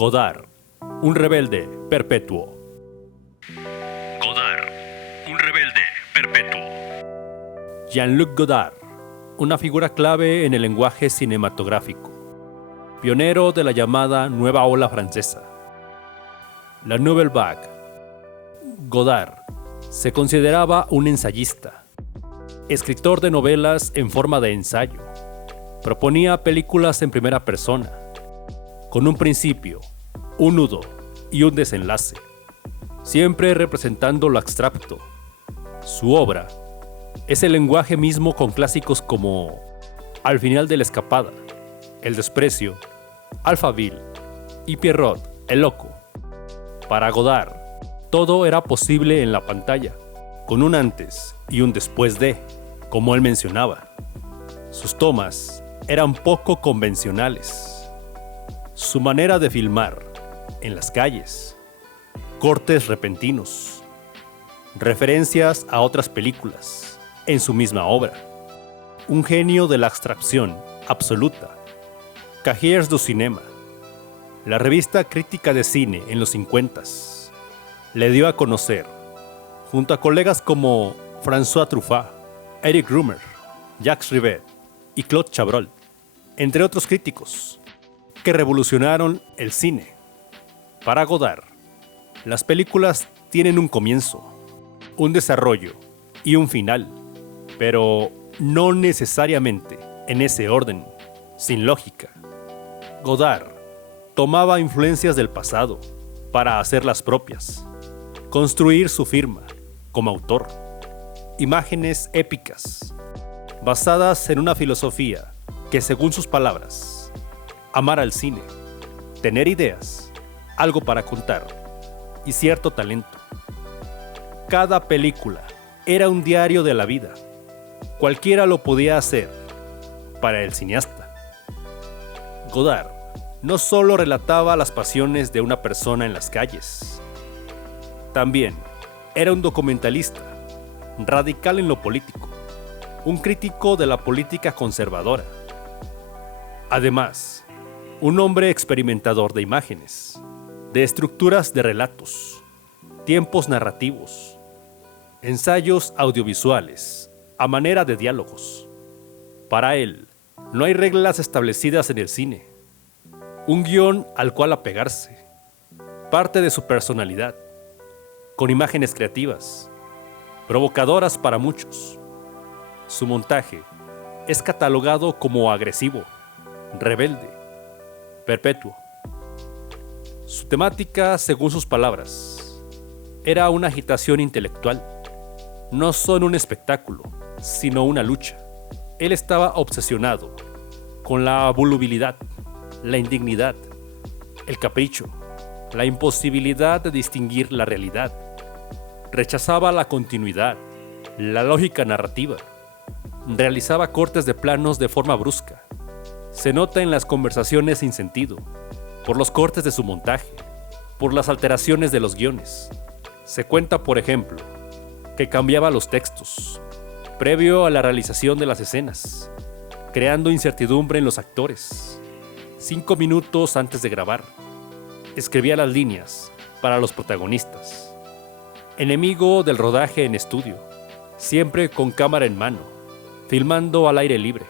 Godard, un rebelde perpetuo. Godard, un rebelde perpetuo. Jean-Luc Godard, una figura clave en el lenguaje cinematográfico, pionero de la llamada Nueva Ola francesa. La Nouvelle Vague. Godard se consideraba un ensayista, escritor de novelas en forma de ensayo. Proponía películas en primera persona, con un principio, un nudo y un desenlace, siempre representando lo abstracto. Su obra es el lenguaje mismo con clásicos como Al final de la escapada, El desprecio, Alphaville y Pierrot, el loco. Para Godard, todo era posible en la pantalla, con un antes y un después de, como él mencionaba. Sus tomas eran poco convencionales. Su manera de filmar, en las calles, cortes repentinos, referencias a otras películas, en su misma obra. Un genio de la abstracción absoluta. Cahiers du Cinéma, la revista crítica de cine en los 50s, le dio a conocer, junto a colegas como François Truffaut, Eric Rohmer, Jacques Rivette y Claude Chabrol, entre otros críticos, que revolucionaron el cine. Para Godard, las películas tienen un comienzo, un desarrollo y un final, pero no necesariamente en ese orden, sin lógica. Godard tomaba influencias del pasado para hacerlas propias, construir su firma como autor. Imágenes épicas, basadas en una filosofía que, según sus palabras, amar al cine, tener ideas, algo para contar y cierto talento. Cada película era un diario de la vida. Cualquiera lo podía hacer para el cineasta. Godard no solo relataba las pasiones de una persona en las calles, también era un documentalista, radical en lo político, un crítico de la política conservadora. Además, un hombre experimentador de imágenes, de estructuras de relatos, tiempos narrativos, ensayos audiovisuales, a manera de diálogos. Para él, no hay reglas establecidas en el cine, un guión al cual apegarse, parte de su personalidad, con imágenes creativas, provocadoras para muchos. Su montaje es catalogado como agresivo, rebelde, perpetuo. Su temática, según sus palabras, era una agitación intelectual, no solo un espectáculo, sino una lucha. Él estaba obsesionado con la volubilidad, la indignidad, el capricho, la imposibilidad de distinguir la realidad. Rechazaba la continuidad, la lógica narrativa. Realizaba cortes de planos de forma brusca. Se nota en las conversaciones sin sentido, por los cortes de su montaje, por las alteraciones de los guiones. Se cuenta, por ejemplo, que cambiaba los textos, previo a la realización de las escenas, creando incertidumbre en los actores. 5 minutos antes de grabar, escribía las líneas para los protagonistas. Enemigo del rodaje en estudio, siempre con cámara en mano, filmando al aire libre.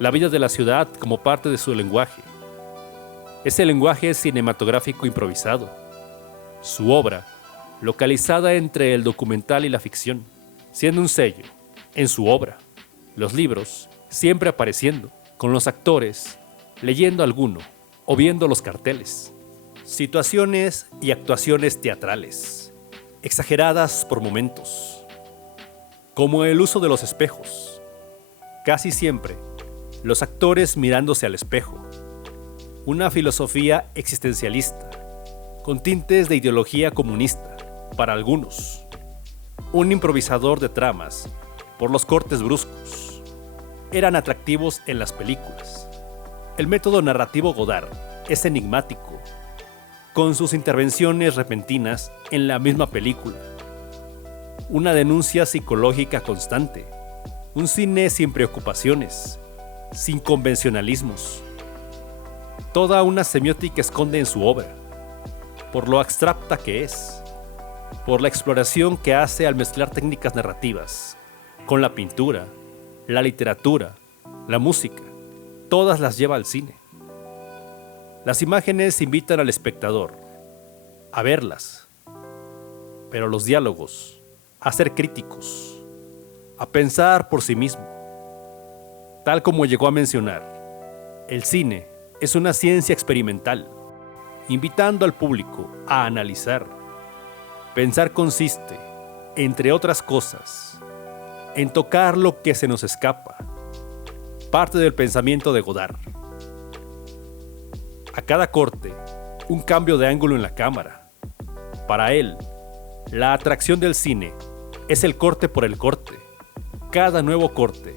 La vida de la ciudad como parte de su lenguaje. Ese lenguaje cinematográfico improvisado. Su obra, localizada entre el documental y la ficción, siendo un sello en su obra. Los libros siempre apareciendo, con los actores leyendo alguno o viendo los carteles. Situaciones y actuaciones teatrales, exageradas por momentos, como el uso de los espejos. Casi siempre, los actores mirándose al espejo. Una filosofía existencialista, con tintes de ideología comunista, para algunos. Un improvisador de tramas, por los cortes bruscos. Eran atractivos en las películas. El método narrativo Godard es enigmático, con sus intervenciones repentinas en la misma película. Una denuncia psicológica constante. Un cine sin preocupaciones, sin convencionalismos. Toda una semiótica esconde en su obra, por lo abstracta que es, por la exploración que hace al mezclar técnicas narrativas con la pintura, la literatura, la música. Todas las lleva al cine. Las imágenes invitan al espectador a verlas, pero los diálogos a ser críticos, a pensar por sí mismo. Tal como llegó a mencionar, el cine es una ciencia experimental, invitando al público a analizar. Pensar consiste, entre otras cosas, en tocar lo que se nos escapa, parte del pensamiento de Godard. A cada corte, un cambio de ángulo en la cámara. Para él, la atracción del cine es el corte por el corte. Cada nuevo corte,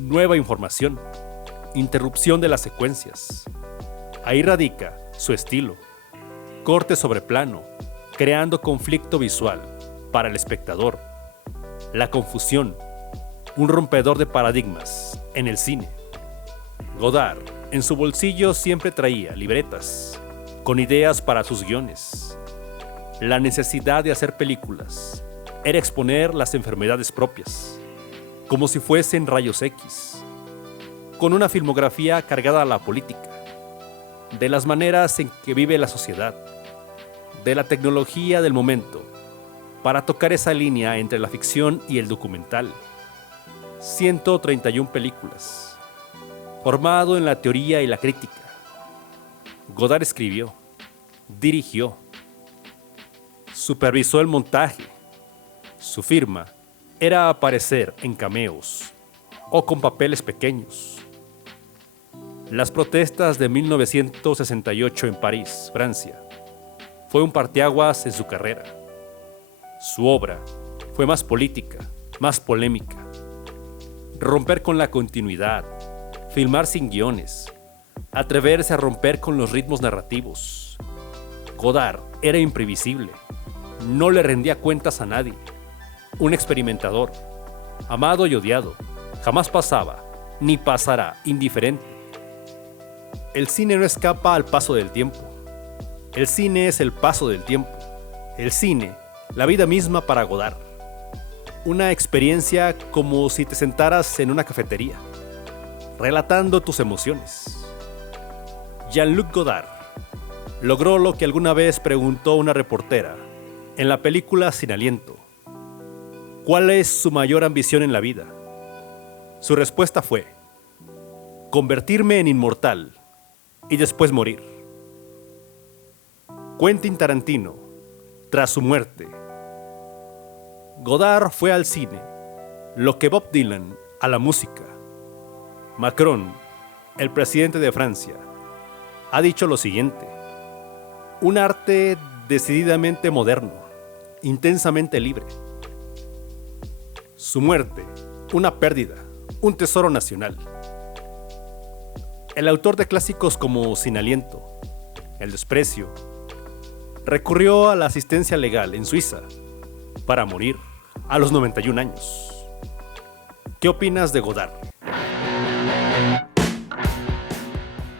nueva información, interrupción de las secuencias. Ahí radica su estilo. Corte sobre plano, creando conflicto visual para el espectador. La confusión, un rompedor de paradigmas en el cine. Godard, en su bolsillo siempre traía libretas con ideas para sus guiones. La necesidad de hacer películas era exponer las enfermedades propias, como si fuesen rayos X, con una filmografía cargada a la política, de las maneras en que vive la sociedad, de la tecnología del momento, para tocar esa línea entre la ficción y el documental. 131 películas, formado en la teoría y la crítica. Godard escribió, dirigió, supervisó el montaje. Su firma era aparecer en cameos o con papeles pequeños. Las protestas de 1968 en París, Francia, fue un parteaguas en su carrera. Su obra fue más política, más polémica. Romper con la continuidad, filmar sin guiones, atreverse a romper con los ritmos narrativos. Godard era imprevisible, no le rendía cuentas a nadie. Un experimentador, amado y odiado, jamás pasaba, ni pasará indiferente. El cine no escapa al paso del tiempo. El cine es el paso del tiempo. El cine, la vida misma para Godard. Una experiencia como si te sentaras en una cafetería, relatando tus emociones. Jean-Luc Godard logró lo que alguna vez preguntó una reportera en la película Sin Aliento. ¿Cuál es su mayor ambición en la vida? Su respuesta fue: convertirme en inmortal y después morir. Quentin Tarantino, tras su muerte. Godard fue al cine lo que Bob Dylan a la música. Macron, el presidente de Francia, ha dicho lo siguiente: un arte decididamente moderno, intensamente libre. Su muerte, una pérdida, un tesoro nacional. El autor de clásicos como Sin Aliento, El desprecio, recurrió a la asistencia legal en Suiza para morir a los 91 años. ¿Qué opinas de Godard?